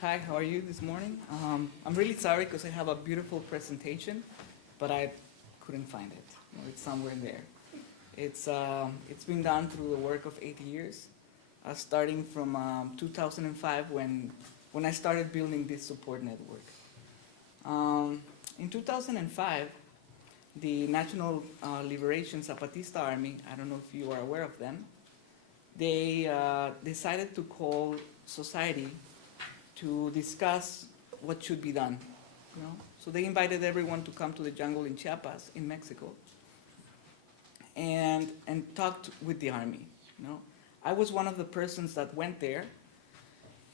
Hi, how are you this morning? I'm really sorry because I have a beautiful presentation, but I couldn't find it. It's somewhere in there. It's been done through the work of 8 years, starting from 2005 when I started building this support network. In 2005, the National Liberation Zapatista Army, I don't know if you are aware of them, they decided to call society to discuss what should be done. So they invited everyone to come to the jungle in Chiapas, in Mexico, and talked with the army. I was one of the persons that went there,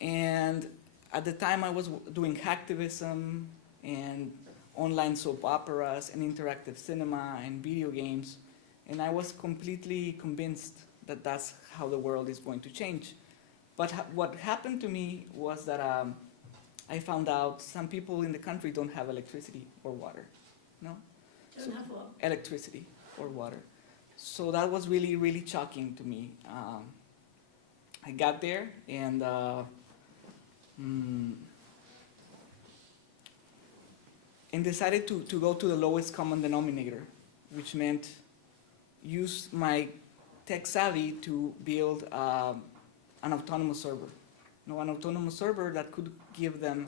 and at the time I was doing hacktivism and online soap operas and interactive cinema and video games, and I was completely convinced that that's how the world is going to change. But what happened to me was that I found out some people in the country don't have electricity or water. No? Don't have what? Electricity or water. So that was really, really shocking to me. I got there and decided to go to the lowest common denominator, which meant use my tech savvy to build an autonomous server. An autonomous server that could give them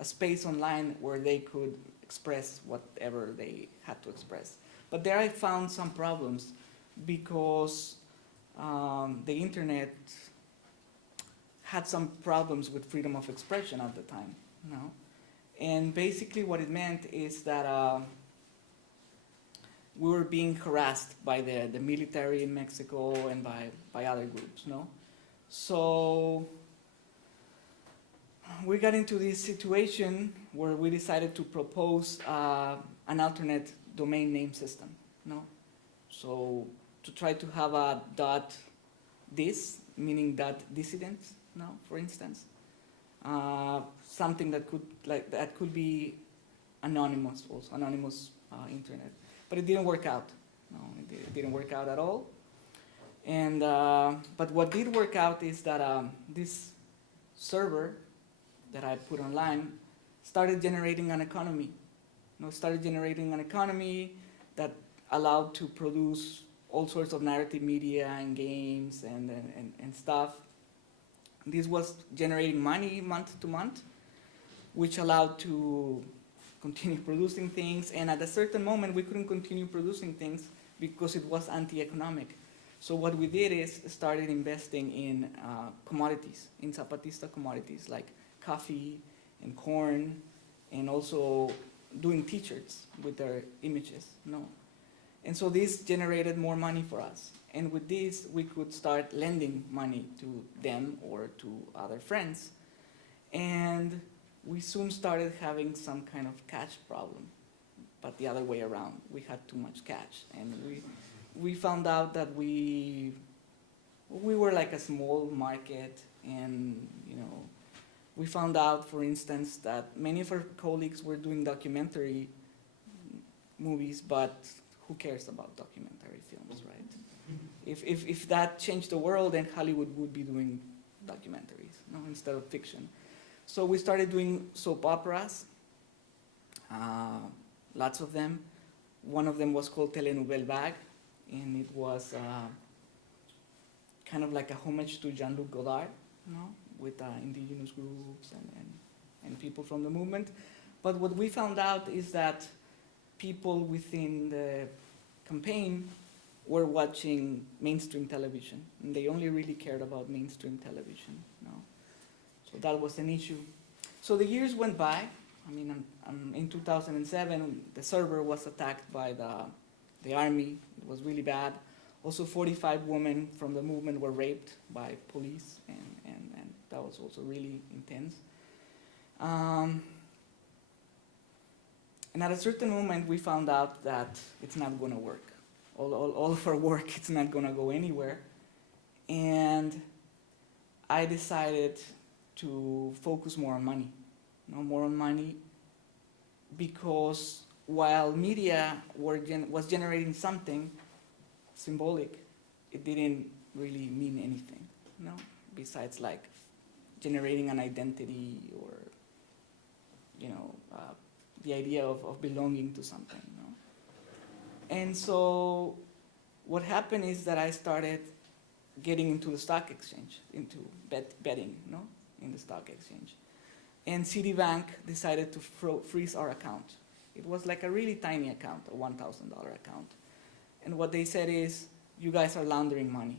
a space online where they could express whatever they had to express. But there I found some problems because the internet had some problems with freedom of expression at the time. And basically what it meant is that we were being harassed by the military in Mexico and by other groups. So we got into this situation where we decided to propose an alternate domain name system. So to try to have a .dis, meaning .dissident, for instance, something that could be anonymous, also anonymous internet, but it didn't work out. It didn't work out at all. And but what did work out is that this server that I put online started generating an economy. Started generating an economy that allowed to produce all sorts of narrative media and games and stuff. This was generating money month to month, which allowed to continue producing things. And at a certain moment, we couldn't continue producing things because it was anti-economic. So what we did is started investing in commodities, in Zapatista commodities like coffee and corn, and also doing t-shirts with their images. And so this generated more money for us. And with this, we could start lending money to them or to other friends. And we soon started having some kind of cash problem, but the other way around. We had too much cash, and we found out that we were like a small market, and we found out, for instance, that many of our colleagues were doing documentary movies, but who cares about documentary films, right? If that changed the world, then Hollywood would be doing documentaries, instead of fiction. So we started doing soap operas, lots of them. One of them was called Telenouvelle Vague, and it was kind of like a homage to Jean-Luc Godard, with indigenous groups and people from the movement. But what we found out is that people within the campaign were watching mainstream television, and they only really cared about mainstream television. So that was an issue. So the years went by. In 2007, the server was attacked by the army. It was really bad. Also, 45 women from the movement were raped by police, and that was also really intense. And at a certain moment, we found out that it's not going to work. All of our work, it's not going to go anywhere. And I decided to focus more on money. More on money, because while media was generating something symbolic, it didn't really mean anything, besides like generating an identity or, the idea of belonging to something. And so what happened is that I started getting into the stock exchange, into betting, in the stock exchange. And Citibank decided to freeze our account. It was like a really tiny account, a $1,000 account. And what they said is, you guys are laundering money.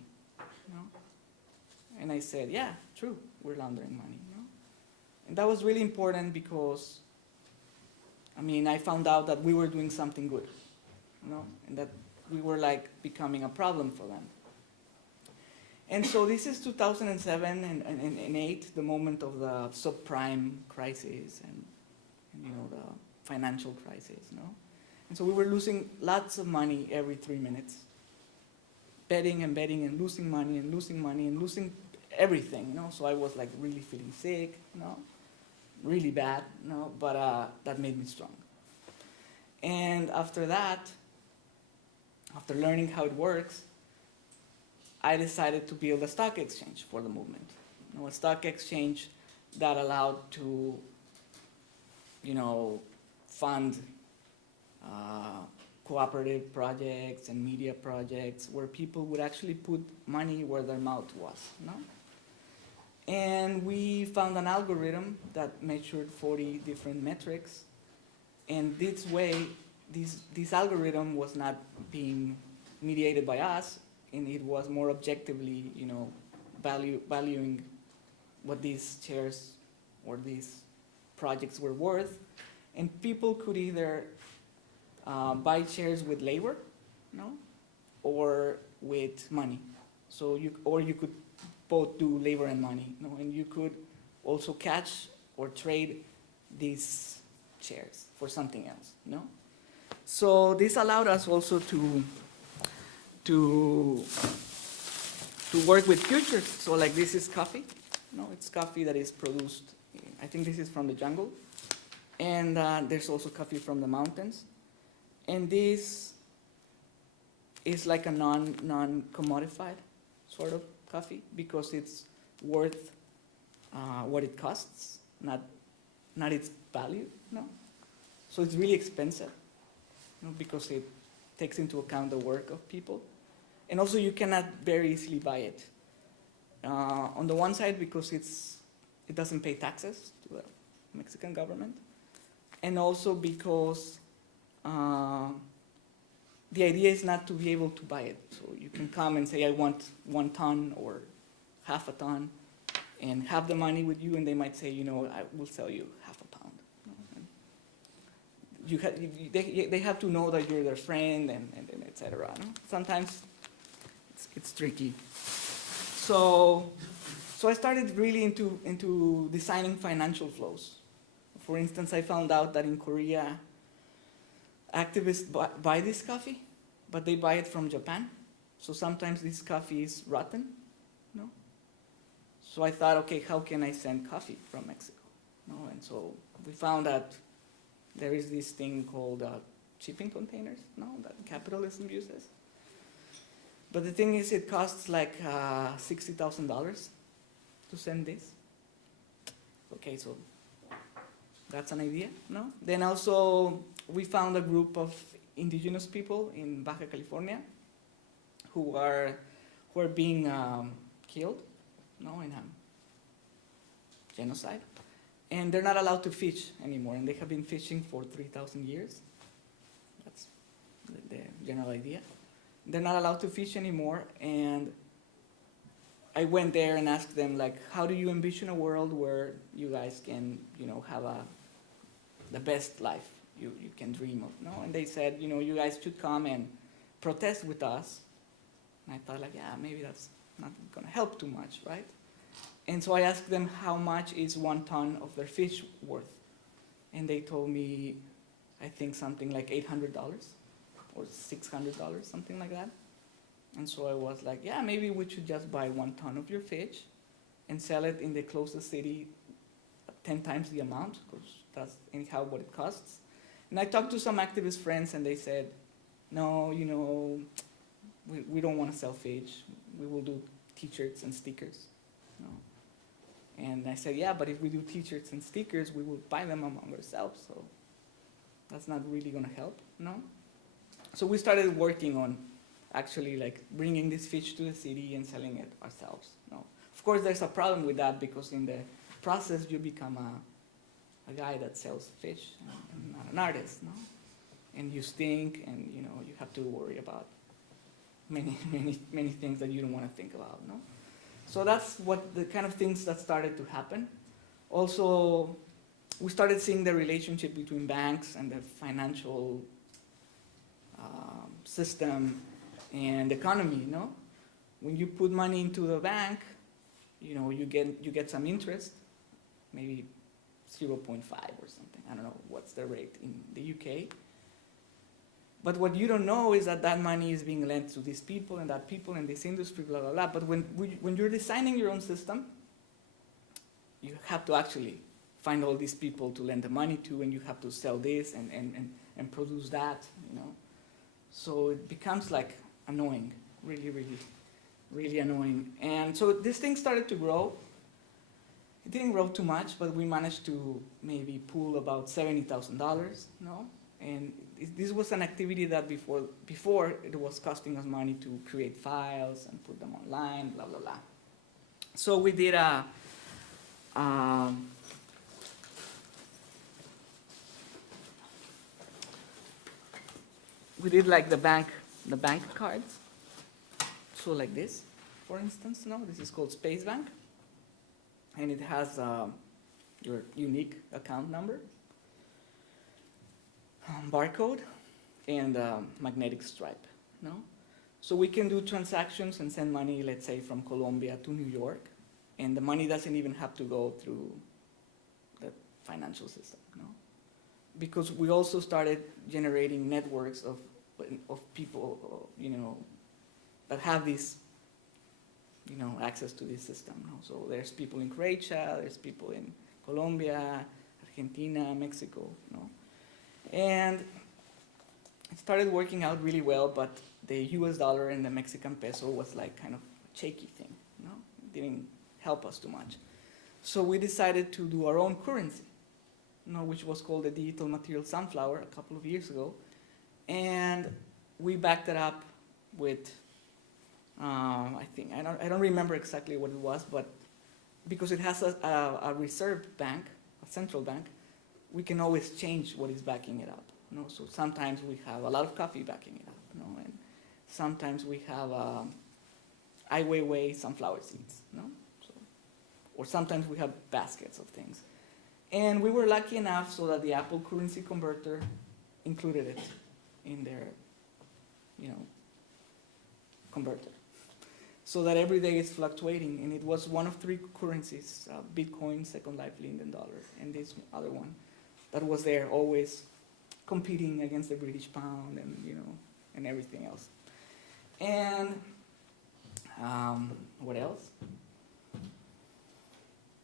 And I said, yeah, true, we're laundering money. And that was really important because, I found out that we were doing something good, and that we were like becoming a problem for them. And so this is 2007 and 2008, the moment of the subprime crisis and the financial crisis, And so we were losing lots of money every 3 minutes, betting and betting and losing money and losing everything, So I was like really feeling sick, really bad, but that made me strong. And after that, after learning how it works, I decided to build a stock exchange for the movement. A stock exchange that allowed to, fund cooperative projects and media projects where people would actually put money where their mouth was. And we found an algorithm that measured 40 different metrics. And this way, this algorithm was not being mediated by us, and it was more objectively, valuing what these shares or these projects were worth. And people could either buy shares with labor, or with money. So you could both do labor and money, and you could also catch or trade these shares for something else, So this allowed us also to work with futures. So like this is coffee, it's coffee that is produced, I think this is from the jungle, and there's also coffee from the mountains, and this is like a non-commodified sort of coffee because it's worth what it costs, not its value, So it's really expensive, because it takes into account the work of people. And also you cannot very easily buy it. On the one side, because it doesn't pay taxes to the Mexican government. And also because the idea is not to be able to buy it. So you can come and say, I want 1 ton or half a ton, and have the money with you, and they might say, I will sell you half a pound. They have to know that you're their friend, and et cetera. Sometimes it's tricky. So I started really into designing financial flows. For instance, I found out that in Korea, activists buy this coffee, but they buy it from Japan. So sometimes this coffee is rotten, So I thought, okay, how can I send coffee from Mexico? And so we found that there is this thing called shipping containers, that capitalism uses. But the thing is, it costs like $60,000 to send this. Okay, so that's an idea, Then also, we found a group of indigenous people in Baja California who are being killed, in a genocide. And they're not allowed to fish anymore, and they have been fishing for 3,000 years. That's the general idea. They're not allowed to fish anymore, and I went there and asked them, like, how do you envision a world where you guys can, have the best life you can dream of, And they said, you guys should come and protest with us. And I thought, like, yeah, maybe that's not going to help too much, right? And so I asked them how much is 1 ton of their fish worth. And they told me, I think something like $800 or $600, something like that. And so I was like, yeah, maybe we should just buy 1 ton of your fish and sell it in the closest city 10 times the amount, because that's anyhow what it costs. And I talked to some activist friends, and they said, no, we don't want to sell fish. We will do T-shirts and stickers. And I said, yeah, but if we do t-shirts and stickers, we will buy them among ourselves. So that's not really going to help, no? So we started working on actually like bringing this fish to the city and selling it ourselves. No? Of course, there's a problem with that because in the process, you become a guy that sells fish and not an artist, no? And you stink, and you have to worry about many things that you don't want to think about, no? So that's what the kind of things that started to happen. Also, we started seeing the relationship between banks and the financial system and economy, no? When you put money into the bank, you get some interest, maybe 0.5 or something. I don't know what's the rate in the UK. But what you don't know is that money is being lent to these people and that people in this industry, blah, blah, blah. But when you're designing your own system, you have to actually find all these people to lend the money to, and you have to sell this and produce that, So it becomes like annoying, really, really, really annoying. And so this thing started to grow. It didn't grow too much, but we managed to maybe pool about $70,000, And this was an activity that before it was costing us money to create files and put them online, blah, blah, blah. So we did like the bank cards. So like this, for instance, this is called Space Bank. And it has your unique account number, barcode, and magnetic stripe, So we can do transactions and send money, let's say, from Colombia to New York, and the money doesn't even have to go through the financial system, Because we also started generating networks of people, that have this, access to this system. So there's people in Croatia, there's people in Colombia, Argentina, Mexico, And it started working out really well, but the US dollar and the Mexican peso was like kind of a shaky thing, It didn't help us too much. So we decided to do our own currency, which was called the Digital Material Sunflower a couple of years ago. And we backed it up with, I don't remember exactly what it was, but because it has a reserve bank, a central bank, we can always change what is backing it up. So sometimes we have a lot of coffee backing it up, and sometimes we have Ai Weiwei sunflower seeds, or sometimes we have baskets of things. And we were lucky enough so that the Apple currency converter included it in their, converter. So that every day it's fluctuating, and it was one of three currencies, Bitcoin, Second Life, Linden dollar, and this other one that was there always competing against the British pound and everything else. And what else?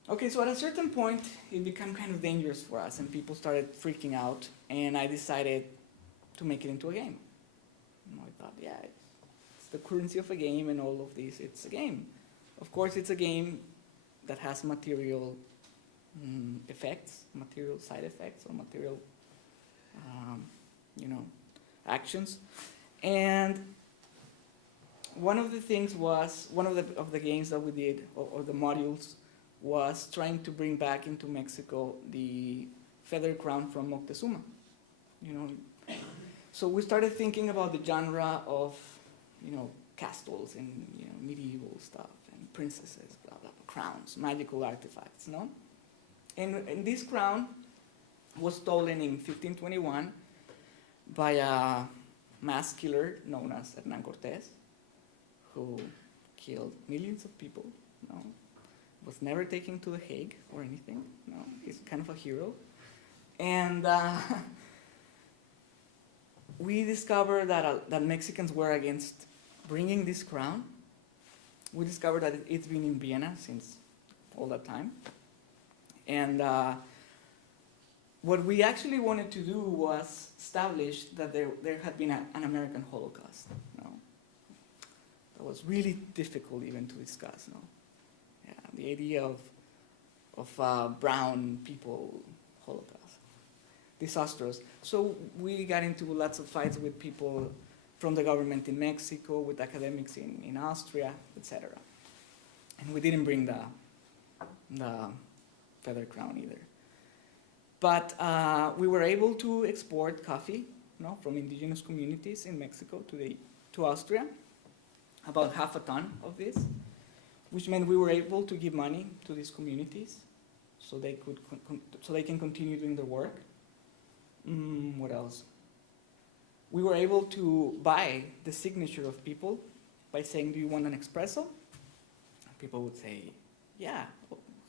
Okay, so at a certain point, it became kind of dangerous for us, and people started freaking out, and I decided to make it into a game. I thought, yeah, it's the currency of a game, and all of this, it's a game. Of course, it's a game that has material effects, material side effects, or material, actions. And one of the things was, one of the games that we did, or the modules, was trying to bring back into Mexico the feather crown from Moctezuma. So we started thinking about the genre of, castles and medieval stuff and princesses, blah, blah, blah, crowns, magical artifacts, And this crown was stolen in 1521 by a mass killer known as Hernán Cortés, who killed millions of people, was never taken to The Hague or anything, he's kind of a hero. And we discovered that Mexicans were against bringing this crown. We discovered that it's been in Vienna since all that time. And what we actually wanted to do was establish that there had been an American Holocaust. That was really difficult even to discuss. Yeah, the idea of brown people Holocaust. Disastrous. So we got into lots of fights with people from the government in Mexico, with academics in Austria, etc. And we didn't bring the feather crown either. But we were able to export coffee, from indigenous communities in Mexico to Austria, about half a ton of this, which meant we were able to give money to these communities so they can continue doing their work. What else? We were able to buy the signature of people by saying, "Do you want an espresso?" People would say, "Yeah."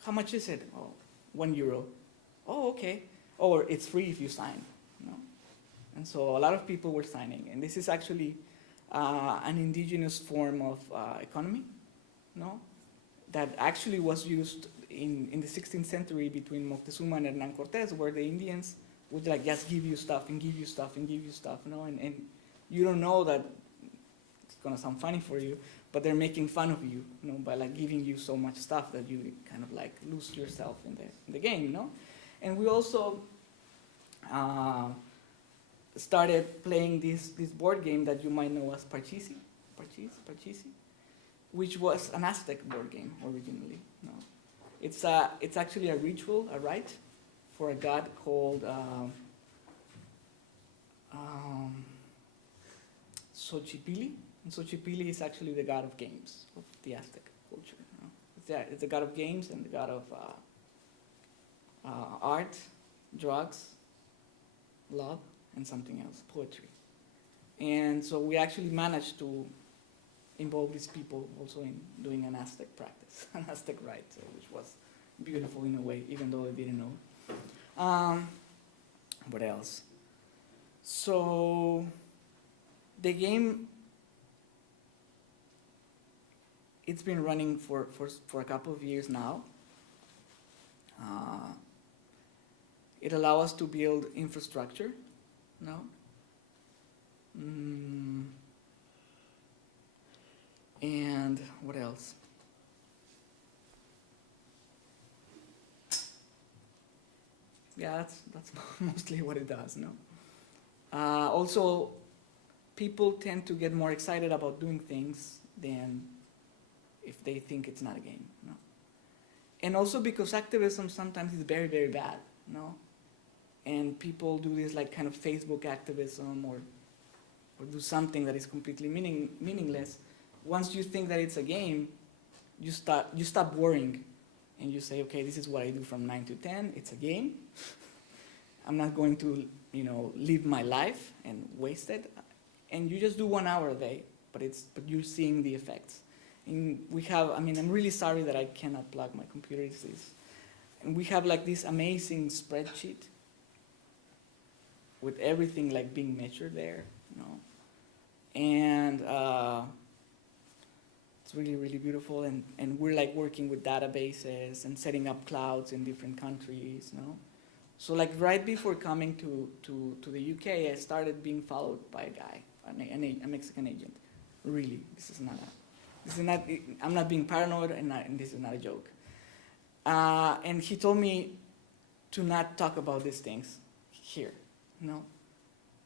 "How much is it?" "Oh, €1." "Oh, okay." Or "It's free if you sign." And so a lot of people were signing, and this is actually an indigenous form of economy, that actually was used in the 16th century between Moctezuma and Hernan Cortés, where the Indians would just give you stuff and give you stuff and give you stuff, and you don't know that it's gonna sound funny for you, but they're making fun of you, by giving you so much stuff that you kind of lose yourself in the game, And we also started playing this board game that you might know as Parchisi, which was an Aztec board game originally. It's actually a ritual, a rite, for a god called Xochipilli. And Xochipilli is actually the god of games of the Aztec culture. It's the god of games and the god of art, drugs, love, and something else, poetry. And so we actually managed to involve these people also in doing an Aztec practice, an Aztec rite, which was beautiful in a way, even though they didn't know. What else? So the game, it's been running for a couple of years now. It allows us to build infrastructure. And what else? Yeah, that's mostly what it does. Also, people tend to get more excited about doing things than if they think it's not a game. And also because activism sometimes is very, very bad. And people do this kind of Facebook activism or do something that is completely meaningless. Once you think that it's a game, you stop worrying, and you say, okay, this is what I do from 9 to 10. It's a game. I'm not going to, live my life and waste it. And you just do 1 hour a day, but you're seeing the effects. And I'm really sorry that I cannot plug my computer. And we have this amazing spreadsheet with everything being measured there, And it's really, really beautiful. And we're working with databases and setting up clouds in different countries, So right before coming to the UK, I started being followed by a guy, a Mexican agent. Really, I'm not being paranoid, and this is not a joke. And he told me to not talk about these things here,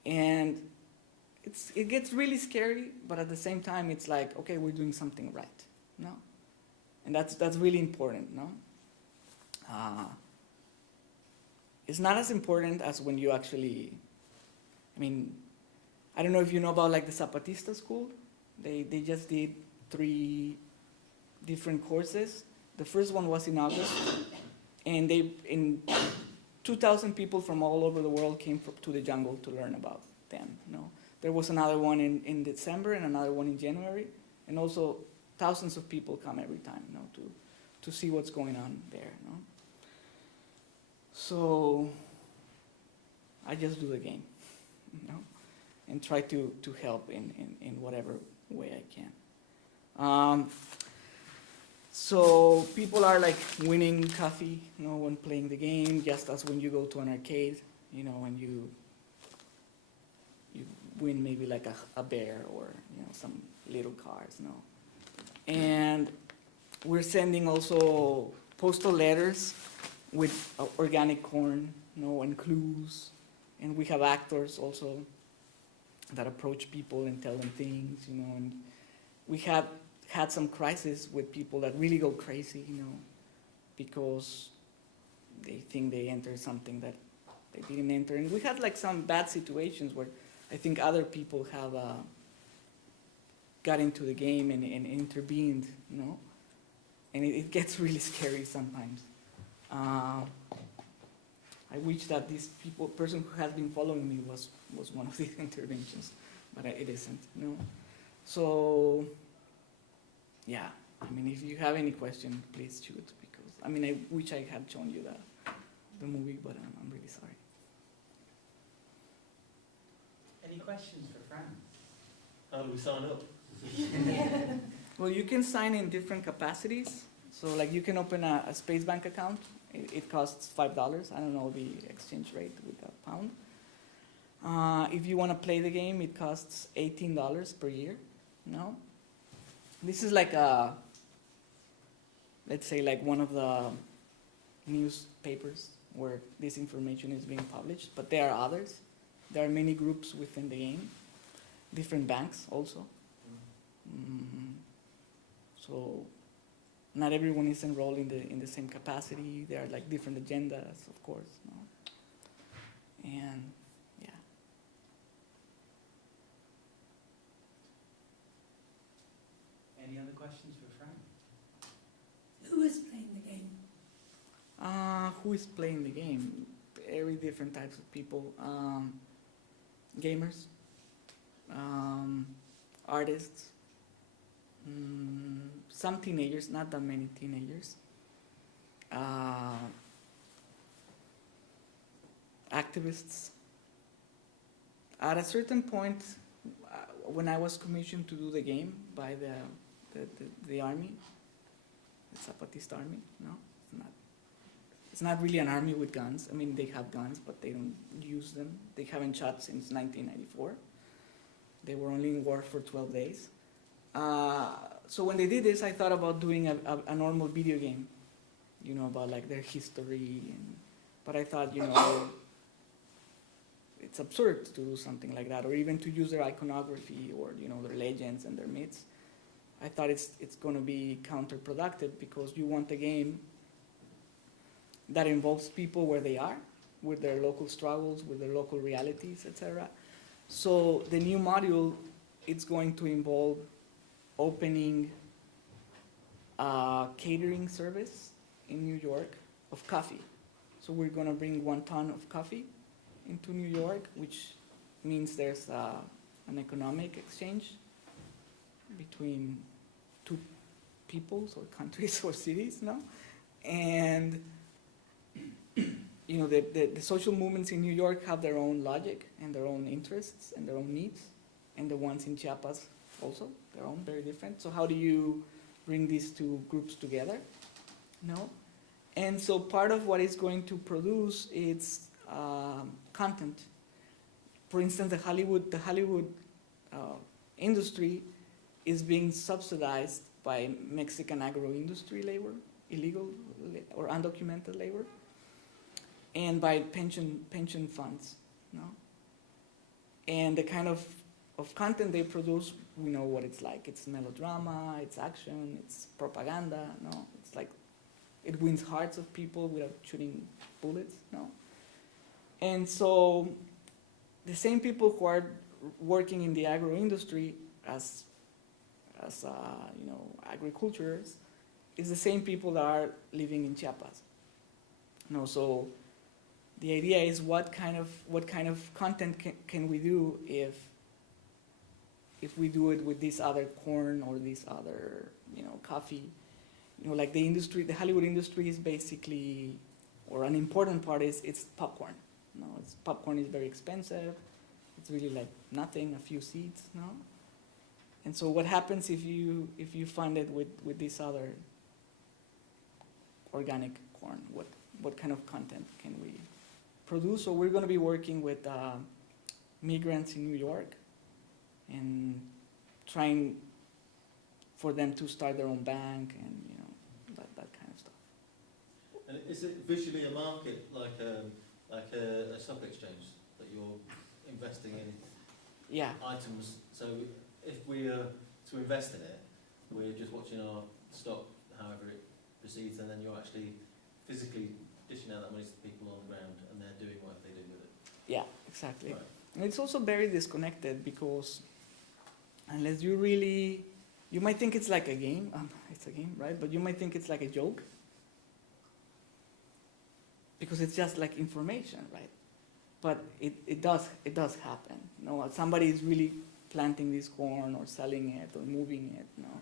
And it gets really scary, but at the same time, it's okay, we're doing something right, And that's really important, It's not as important as when you actually, I don't know if you know about the Zapatista school. They just did 3 different courses. The first one was in August, and 2,000 people from all over the world came to the jungle to learn about them. There was another one in December and another one in January, and also thousands of people come every time, to see what's going on there. So I just do the game, and try to help in whatever way I can. So people are winning coffee, when playing the game, just as when you go to an arcade, when you win maybe a bear or some little cars, And we're sending also postal letters with organic corn, and clues, and we have actors also that approach people and tell them things, and we have had some crisis with people that really go crazy, because they think they entered something that they didn't enter, and we had like some bad situations where I think other people have got into the game and intervened, and it gets really scary sometimes. I wish that this person who has been following me was one of these interventions, but it isn't, So, yeah, if you have any question, please shoot, because, I wish I had shown you the movie, but I'm really sorry. Any questions for Fran? How do we sign up? Well, you can sign in different capacities. So, like, you can open a Space Bank account. It costs $5. I don't know the exchange rate with the pound. If you want to play the game, it costs $18 per year. This is like let's say like one of the newspapers where this information is being published, but there are others. There are many groups within the game, different banks also. So not everyone is enrolled in the same capacity. There are like different agendas, of course. And yeah. Any other questions for Fran? Who is playing the game? Who is playing the game? Very different types of people. Gamers, artists, some teenagers, not that many teenagers, activists. At a certain point, when I was commissioned to do the game by the army, the Zapatista army, it's not really an army with guns. They have guns, but they don't use them. They haven't shot since 1994. They were only in war for 12 days. So when they did this, I thought about doing a normal video game, about like their history. But I thought, it's absurd to do something like that, or even to use their iconography or, their legends and their myths. I thought it's going to be counterproductive, because you want a game that involves people where they are, with their local struggles, with their local realities, etc. So the new module, it's going to involve opening a catering service in New York of coffee. So we're going to bring 1 ton of coffee into New York, which means there's an economic exchange between 2 peoples or countries or cities, And the social movements in New York have their own logic and their own interests and their own needs, and the ones in Chiapas also, their own, very different. So how do you bring these 2 groups together? And so part of what it's going to produce is content. For instance, the Hollywood industry is being subsidized by Mexican agro-industry labor, illegal or undocumented labor, and by pension funds, And the kind of content they produce, we know what it's like. It's melodrama, it's action, it's propaganda, It's like, it wins hearts of people without shooting bullets, And so the same people who are working in the agro-industry as agriculturers is the same people that are living in Chiapas. So the idea is what kind of content can we do if we do it with this other corn or this other coffee. Like the industry, the Hollywood industry is basically, or an important part is, it's popcorn. Popcorn is very expensive. It's really like nothing, a few seeds, And so what happens if you fund it with this other organic corn? What kind of content can we produce? So we're going to be working with migrants in New York and trying for them to start their own bank and that kind of stuff. And is it visually a market like a stock exchange that you're investing in Yeah, items? So if we are to invest in it, we're just watching our stock, however it proceeds, and then you're actually physically dishing out that money to the people on the ground, and they're doing what they do with it. yeah, exactly. Right. And it's also very disconnected because unless you really, you might think it's like a game. It's a game, right? But you might think it's like a joke because it's just like information, right? But it does happen. You know, somebody is really planting this corn or selling it or moving it. You know,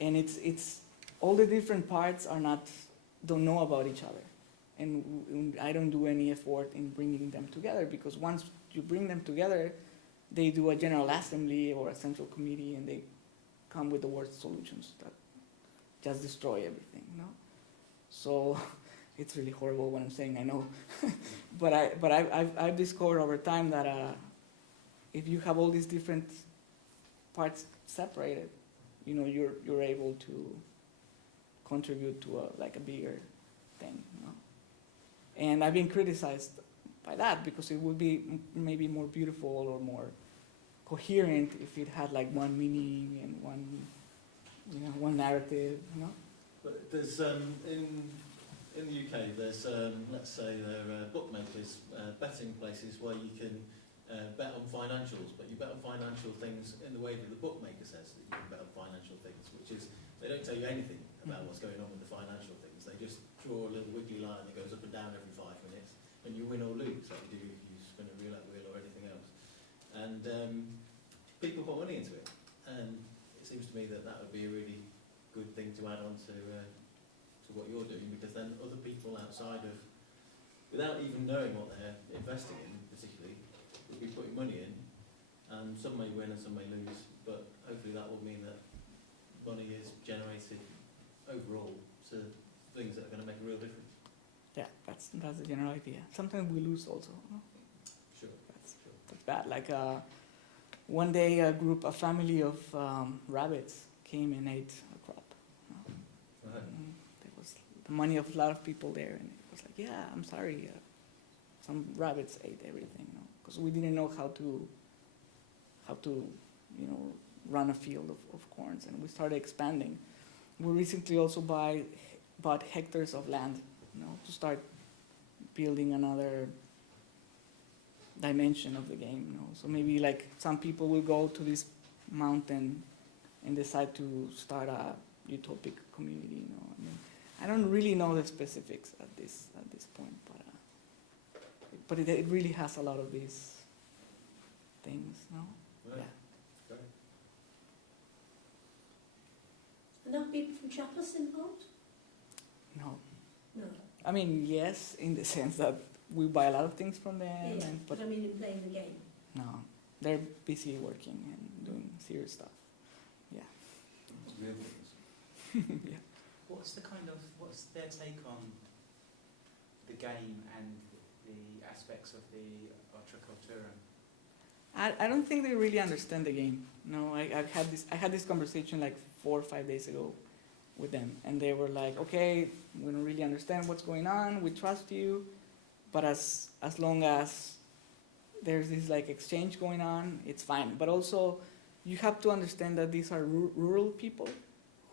and it's all the different parts don't know about each other, and I don't do any effort in bringing them together because once you bring them together, they do a general assembly or a central committee, and they come with the worst solutions that just destroy everything. You know, so it's really horrible what I'm saying. I know, but I've discovered over time that if you have all these different parts separated, you know, you're able to contribute to a bigger thing. You know? And I've been criticized by that because it would be maybe more beautiful or more coherent if it had like one meaning and one narrative. You know. But there's in the UK, there's let's say there are bookmakers, betting places where you can bet on financials, but you bet on financial things in the way that the bookmaker says that you can bet on financial things, which is they don't tell you anything about what's going on with the financial things. They just draw a little wiggly line that goes up and down every 5 minutes, and you win or lose, like you do if you spin a roulette wheel or anything else. And people put money into it, and it seems to me that that would be a really good thing to add on to what you're doing, because then other people outside of, without even knowing what they're investing in particularly, will be putting money in, and some may win and some may lose, but hopefully that will mean that money is generated overall to things that are going to make a real difference. Yeah, that's the general idea. Sometimes we lose also. No? Sure. That's bad. Like one day, a family of rabbits came and ate a crop. Right. There was the money of a lot of people there, and it was like, yeah, I'm sorry, some rabbits ate everything, because we didn't know how to run a field of corns, and we started expanding. We recently also bought hectares of land, to start building another dimension of the game. So maybe like some people will go to this mountain and decide to start a utopic community. I don't really know the specifics at this point, but it really has a lot of these things. Right. Yeah. Great. Are there people from Chiapas involved? No. No. I mean, yes, in the sense that we buy a lot of things from them, Yeah, but but I mean in playing the game. no, they're busy working and doing serious stuff. Yeah. Real things. Yeah. What's their take on the game and the aspects of the horticultura? I don't think they really understand the game. No, I had this conversation like 4 or 5 days ago with them, and they were like, okay, we don't really understand what's going on, we trust you, but as long as there's this like exchange going on, it's fine. But also, you have to understand that these are rural people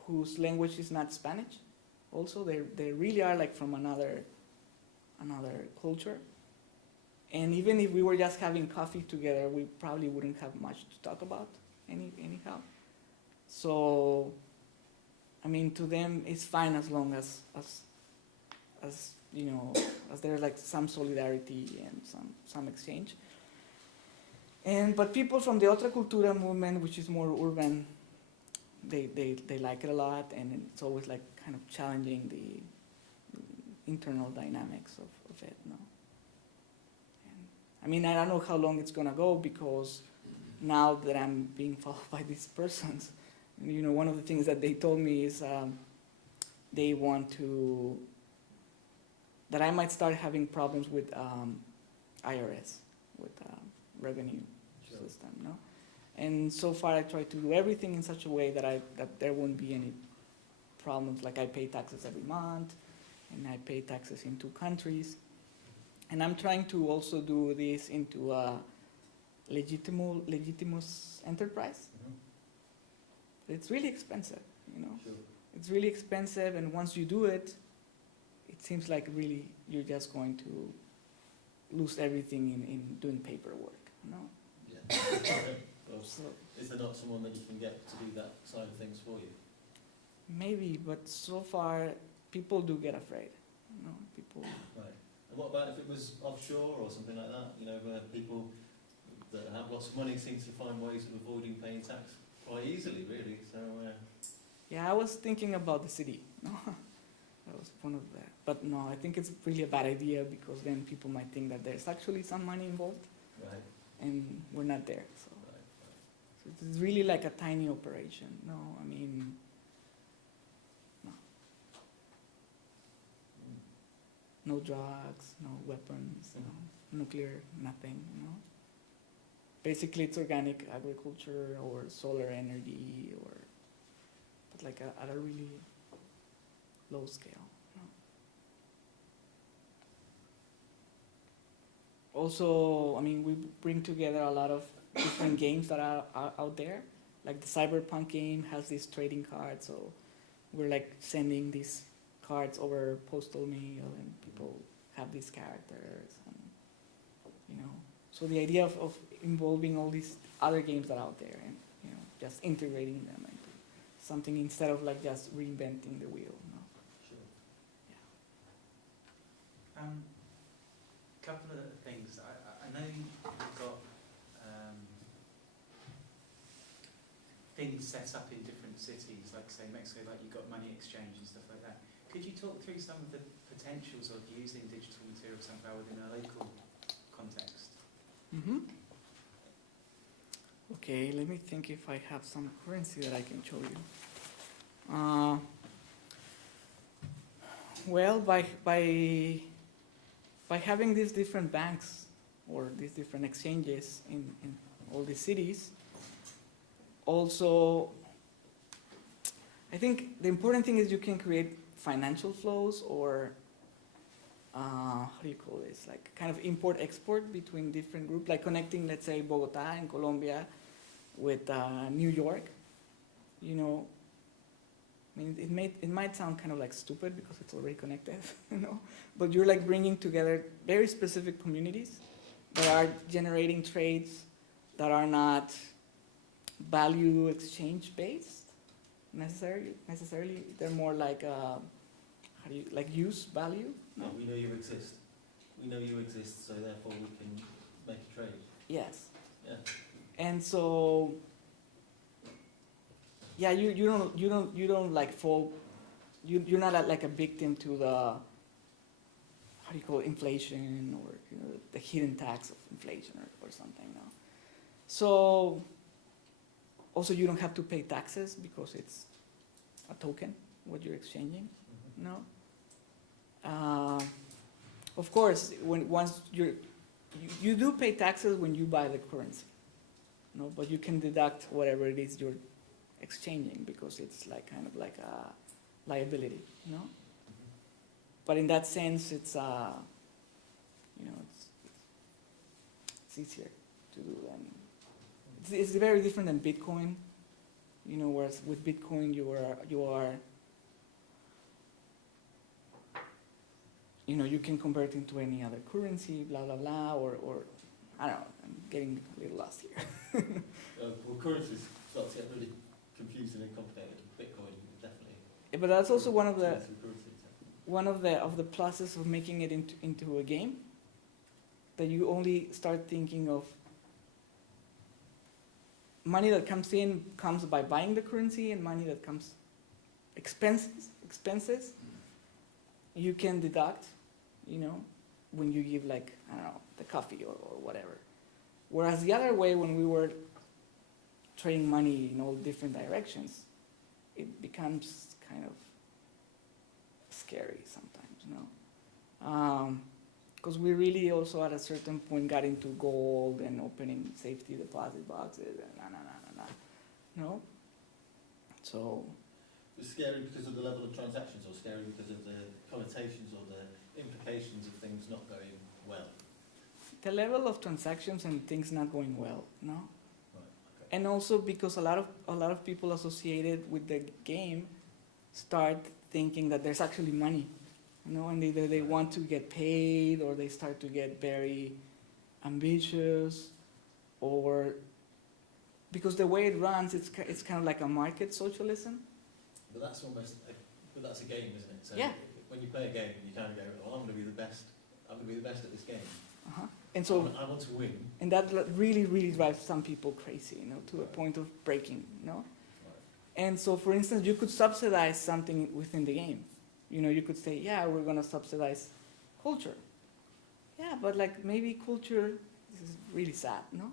whose language is not Spanish. Also, they really are like from another culture. And even if we were just having coffee together, we probably wouldn't have much to talk about anyhow. So, I mean, to them, it's fine as long as as there's like some solidarity and some exchange. But people from the Otra Cultura movement, which is more urban, they like it a lot, and it's always like kind of challenging the internal dynamics of it. No? And, I mean, I don't know how long it's gonna go, because now that I'm being followed by these persons, one of the things that they told me is they want that I might start having problems with IRS, with revenue system, no? And so far I try to do everything in such a way that there won't be any problems, like I pay taxes every month, and I pay taxes in 2 countries. And I'm trying to also do this into a legitimous enterprise. It's really expensive, you know. Sure. It's really expensive, and once you do it, it seems like really you're just going to lose everything in doing paperwork, you know. Yeah. Well, So is there not someone that you can get to do that side of things for you? maybe, but so far people do get afraid, you know. People. Right. And what about if it was offshore or something like that? You know, where people that have lots of money seem to find ways of avoiding paying tax quite easily, really. So, Yeah, I was thinking about the city. No, that was one of the. But no, I think it's really a bad idea because then people might think that there's actually some money involved, right, and we're not there. So, right. so it's really like a tiny operation. No, I mean, no, no drugs, no weapons, no nuclear, nothing. You know, basically it's organic agriculture or solar energy or, but like at a really low scale. No. Also, I mean, we bring together a lot of different games that are out there. Like the Cyberpunk game has these trading cards, so we're like sending these cards over postal mail, and people have these characters, and you know. So the idea of involving all these other games that are out there, and you know, just integrating them into something instead of like just reinventing the wheel. No? Sure. Couple of things. I know you've got things set up in different cities, like say Mexico, like you've got money exchange and stuff like that. Could you talk through some of the potentials of using digital materials somehow within a local context? Mm-hmm. Okay, let me think if I have some currency that I can show you. Well, by having these different banks or these different exchanges in all the cities, also, I think the important thing is you can create financial flows or how do you call this? Like kind of import-export between different groups, like connecting, let's say, Bogota in Colombia with New York. You know, I mean, it might sound kind of like stupid because it's already connected, you know, but you're like bringing together very specific communities that are generating trades that are not value exchange based necessarily. They're more like how do you like use value? No, we know you exist. We know you exist, so therefore we can make a trade. Yes. Yeah. And so, yeah, you don't like fall. You're not like a victim to the how do you call it, inflation, or you know, the hidden tax of inflation or something. No. So also you don't have to pay taxes because it's a token what you're exchanging. Mm-hmm. No. Of course, once you do pay taxes when you buy the currency, no, but you can deduct whatever it is you're exchanging because it's like kind of like a liability, you know. But in that sense, it's you know, it's easier to do than it's very different than Bitcoin, you know. Whereas with Bitcoin, you are you know, you can convert into any other currency, blah, blah, blah, or I don't know, I'm getting a little lost here. Well, currencies start to get really confusing and complicated. Bitcoin, definitely. Yeah, but that's also one of the Currencies. of the pluses of making it into a game, that you only start thinking of money that comes in comes by buying the currency, and money that comes expenses you can deduct, you know, when you give like, I don't know, the coffee or whatever. Whereas the other way, when we were trading money in all different directions, it becomes kind of scary sometimes, you know. Because we really also at a certain point got into gold and opening safety deposit boxes and no. So. scary because of the level of transactions, or scary because of the connotations or the implications of things not going well? The level of transactions and things not going well, no? Right, okay. And also because a lot of people associated with the game start thinking that there's actually money, you know, and either they want to get paid or they start to get very ambitious, or because the way it runs, it's kind of like a market socialism. But that's almost, but that's a game, isn't it? So Yeah. when you play a game, you kind of go, "Oh, I'm going to be the best. I'm going to be the best at this game. Uh-huh. And so, I want to win." and that really, really drives some people crazy, you know, to a point of breaking, you know. Right. And so, for instance, you could subsidize something within the game. You know, you could say, yeah, we're going to subsidize culture. Yeah, but like maybe culture, this is really sad, no?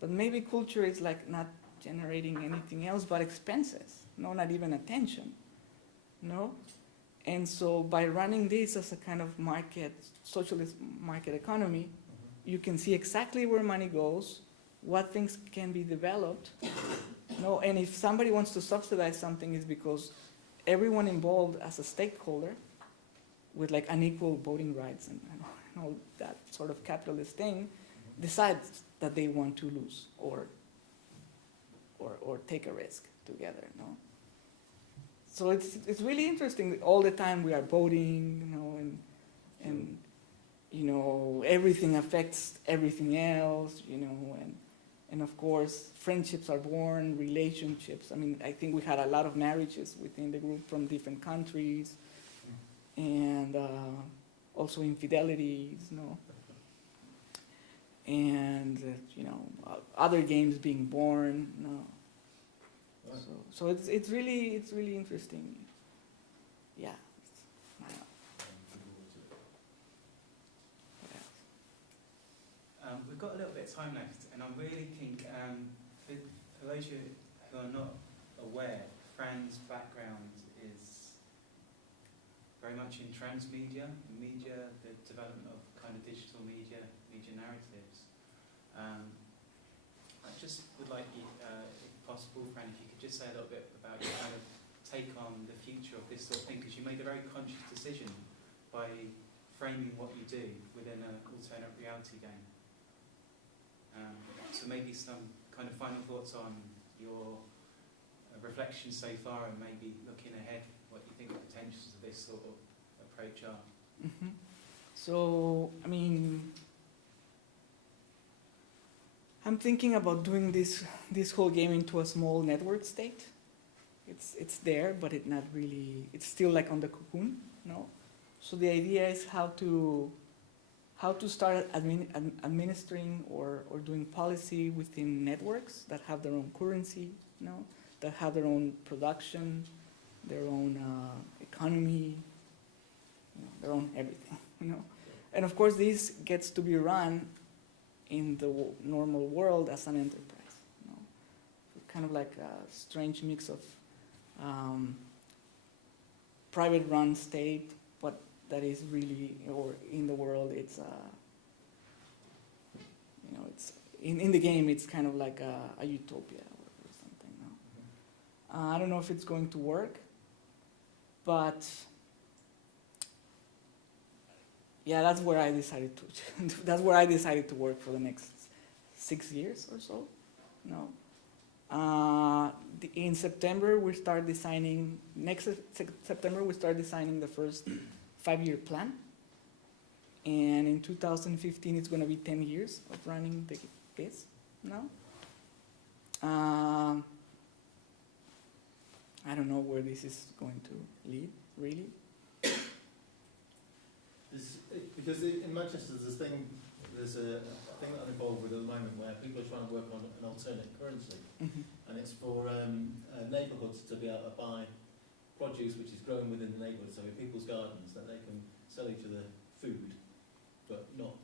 But maybe culture is like not generating anything else but expenses, no, not even attention, no? And so by running this as a kind of market, socialist market economy, you can see exactly where money goes, what things can be developed, no? And if somebody wants to subsidize something, it's because everyone involved as a stakeholder with like unequal voting rights and all that sort of capitalist thing decides that they want to lose or take a risk together, no? So it's really interesting. All the time we are voting, you know, and you know, everything affects everything else, you know, and of course friendships are born, relationships. I mean, I think we had a lot of marriages within the group from different countries, and also infidelities, you know, and you know, other games being born, you know. Right. So it's really interesting. Yeah. I don't know. Yeah. We've got a little bit of time left, and I really think for those of you who are not aware, Fran's background is very much in transmedia, media, the development of kind of digital media narratives. I just would like you, if possible, Fran, if you could just say a little bit about your kind of take on the future of this sort of thing, because you made a very conscious decision by framing what you do within an alternate reality game. So maybe some kind of final thoughts on your reflections so far, and maybe looking ahead, what you think the potentials of this sort of approach are. Mm-hmm. So, I mean, I'm thinking about doing this whole game into a small network state. It's there, but it's not really. It's still like on the cocoon, no. So the idea is how to start administering or doing policy within networks that have their own currency, you know, that have their own production, their own economy, you know, their own everything, you know. And of course, this gets to be run in the normal world as an enterprise, you know. Kind of like a strange mix of private run state, but that is really, or in the world, it's you know, it's in the game, it's kind of like a utopia or something. No? I don't know if it's going to work, but yeah, that's where I decided to. That's where I decided to work for the next 6 years or so. No. In September we start designing. Next September we start designing the first 5-year plan, and in 2015 it's going to be 10 years of running this. No. I don't know where this is going to lead, really. Because in Manchester there's a thing that I'm involved with at the moment where people are trying to work on an alternate currency, and it's for neighbourhoods to be able to buy produce which is grown within the neighbourhood, so in people's gardens, that they can sell each other food but not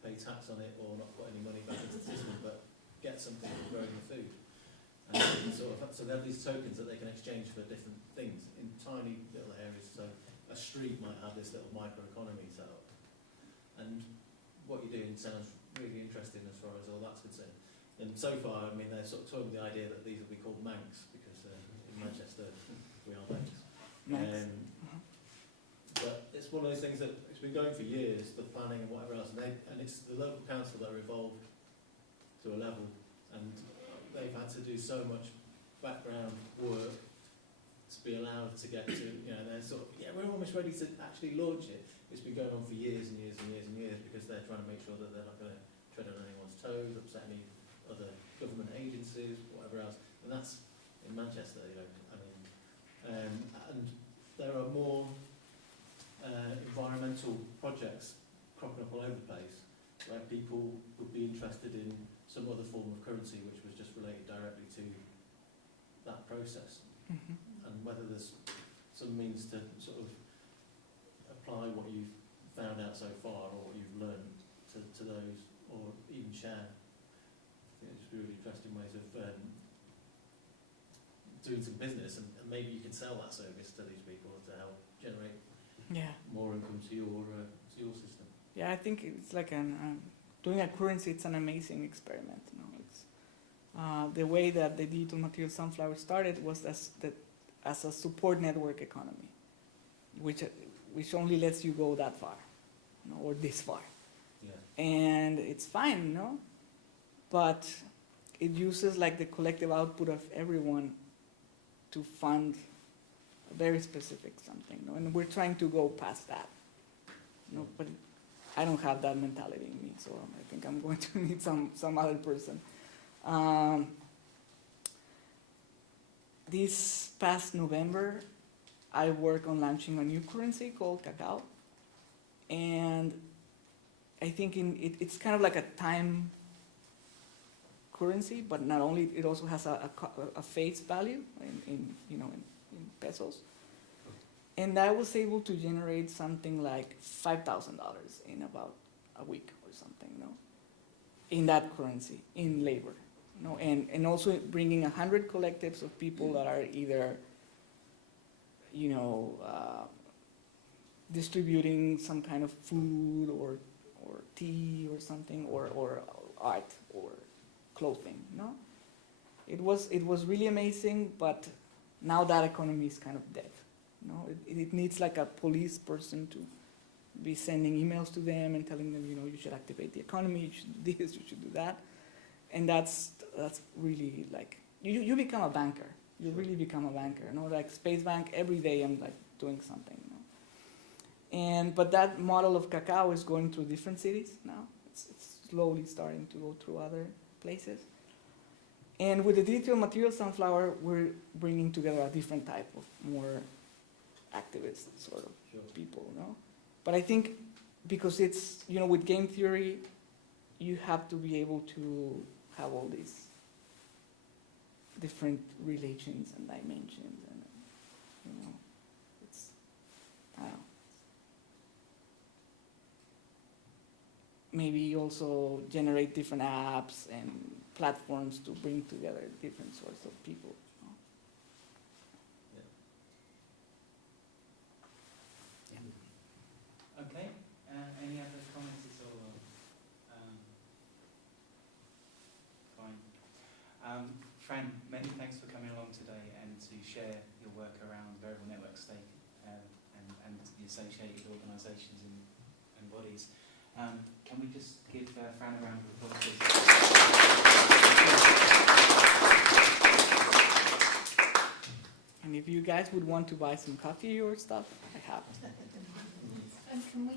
pay tax on it or not put any money back into the system, but get something from growing the food. And so they have these tokens that they can exchange for different things in tiny little areas. So a street might have this little microeconomy set up. And what you're doing sounds really interesting as far as all that's concerned. And so far, I mean, they're sort of toying with the idea that these will be called Manx, because in Manchester, we are Vegas. Nice. But it's one of those things that it's been going for years, the planning and whatever else, and it's the local council that are involved to a level, and they've had to do so much background work to be allowed to get to, they're sort of, we're almost ready to actually launch it. It's been going on for years and years and years and years because they're trying to make sure that they're not going to tread on anyone's toes, upset any other government agencies, whatever else. And that's in Manchester, and there are more environmental projects cropping up all over the place where people would be interested in some other form of currency which was just related directly to that process. Mhm. And whether there's some means to sort of apply what you've found out so far or what you've learned to those, or even share. I think it's really interesting ways of doing some business, and maybe you can sell that service to these people to help generate more income to your system. Yeah, I think it's like doing a currency. It's an amazing experiment. It's the way that the digital material sunflower started was as a support network economy, which only lets you go that far, or this far, and it's fine, but it uses like the collective output of everyone to fund a very specific something, and we're trying to go past that, but I don't have that mentality in me, so I think I'm going to need some other person. This past November, I worked on launching a new currency called Cacao, and I think it's kind of like a time currency, but not only, it also has a face value in pesos. And I was able to generate something like $5,000 in about a week or something, in that currency, in labor, and also bringing 100 collectives of people that are either, distributing some kind of food or tea or something, or art or clothing, It was really amazing, but now that economy is kind of dead. It needs like a police person to be sending emails to them and telling them, you should activate the economy, you should do this, you should do that. And that's really like, you become a banker. You really become a banker. Like Space Bank, every day I'm like doing something. But that model of Cacao is going through different cities now. It's slowly starting to go through other places. And with the digital material sunflower, we're bringing together a different type of more activist sort of people, But I think because it's, with game theory, you have to be able to have all these different relations and dimensions, and it's, I don't know. Maybe also generate different apps and platforms to bring together different sorts of people. Okay, any other comments at all? Fine. Fran, many thanks for coming along today and to share your work around variable network stake and the associated organisations and bodies. Can we just give Fran a round of applause, please? And if you guys would want to buy some coffee or stuff, I have. And can we